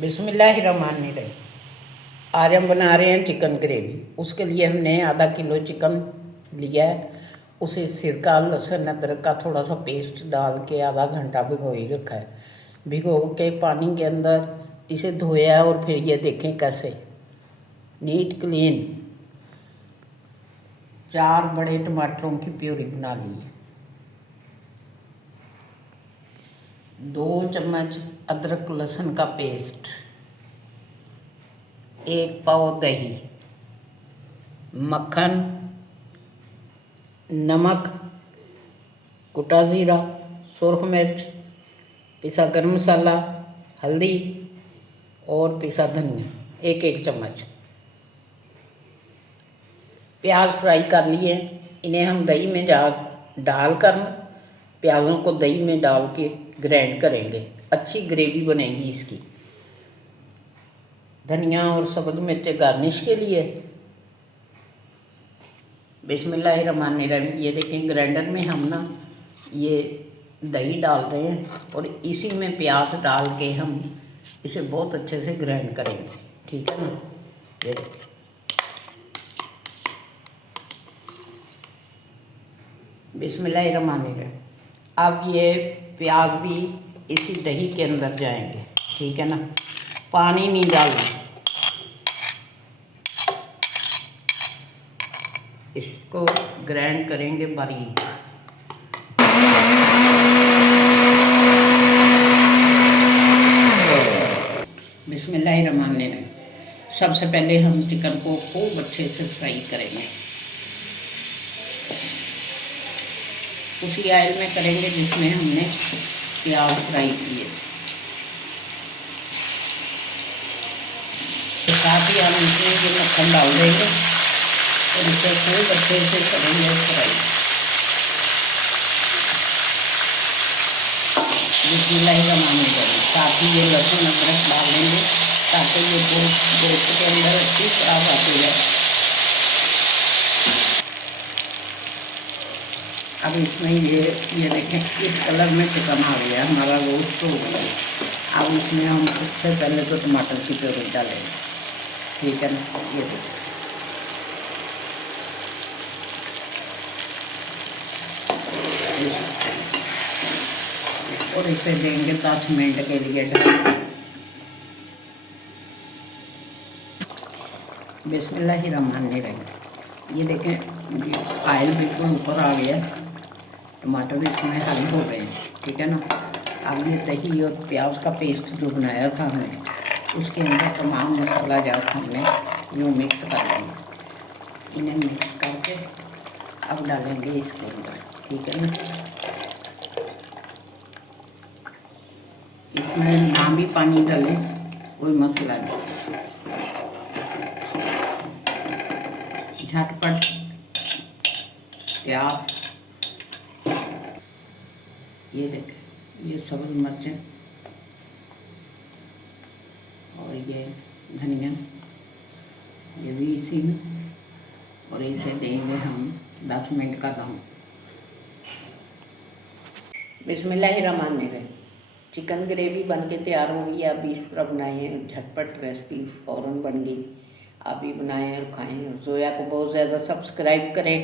बिस्मिल्लाहिर्रहमानिर्रहीम। आज हम बना रहे हैं चिकन ग्रेवी। उसके लिए हमने आधा किलो चिकन लिया है। उसे सिरका, लहसुन, अदरक का थोड़ा सा पेस्ट डाल के आधा घंटा भिगो ही रखा है। भिगो के पानी के अंदर इसे धोया है और फिर ये देखें कैसे नीट क्लीन 4 बड़े टमाटरों की प्यूरी बना ली है। 2 चम्मच अदरक लहसुन का पेस्ट, 1 पाव दही, मक्खन, नमक, कुटा ज़ीरा, सुरख मिर्च, पिसा गरम मसाला, हल्दी और पिसा धनिया 1-1 चम्मच। प्याज फ्राई कर लिए, इन्हें हम दही में डालकर प्याज़ों को दही में डाल के ग्राइंड करेंगे। अच्छी ग्रेवी बनेगी इसकी। धनिया और सब्ज़ मिर्च गार्निश के लिए। बिस्मिल्लाहिर्रहमानिर्रहीम। ये देखें ग्राइंडर में हम ना ये दही डाल रहे हैं और इसी में प्याज डाल के हम इसे बहुत अच्छे से ग्राइंड करेंगे। ठीक है ना। ये देखें बिस्मिल्लाहिर्रहमानिर्रहीम। अब ये प्याज भी इसी दही के अंदर जाएंगे। ठीक है ना। पानी नहीं डालना। इसको ग्राइंड करेंगे बारीक। बिस्मिल्लाहिर्रहमानिर्रहीम। सबसे पहले हम चिकन को खूब अच्छे से फ्राई करेंगे। उसी ऑयल में करेंगे जिसमें हमने प्याज फ्राई किए। तो साथ ही हम इसमें ये मक्खन डाल देंगे और इसे खूब अच्छे से करेंगे फ्राई। बिस्मिल्लाहिर्रहमानिर्रहीम। साथ ही ये लहसुन अदरक डाल देंगे ताकि ये गोश्त के अंदर अच्छी स्वाद आती है। अब इसमें ये देखें इस कलर में चिकन आ गया, हमारा रोस्ट हो गया। अब इसमें हम सबसे पहले तो टमाटर की प्यूरी डालेंगे। ठीक है ना। ये देखें और इसे देंगे 10 मिनट के लिए ढक। बिस्मिल्लाहिर्रहमानिर्रहीम। ये देखें ऑयल बिल्कुल ऊपर आ गया, टमाटर इसमें हरी हो गए। ठीक है ना। अब ये दही और प्याज का पेस्ट जो बनाया था हमने उसके अंदर तमाम मसाला जात हमने यूँ मिक्स कर लेंगे। इन्हें मिक्स करके अब डालेंगे इसके अंदर। ठीक है ना। इसमें ना भी पानी डालें कोई मसला नहीं। झटपट प्याज, ये देखें ये सब्ज़ मिर्चें और ये धनिया ये भी इसी में, और इसे देंगे हम 10 मिनट का दम। बिस्मिल्लाहिर्रहमानिर्रहीम। चिकन ग्रेवी बन के तैयार हो गई। आप इस तरह बनाएं, झटपट रेसिपी फ़ौरन बन गई। आप भी बनाएं और खाएं। और जोया को बहुत ज़्यादा सब्सक्राइब करें।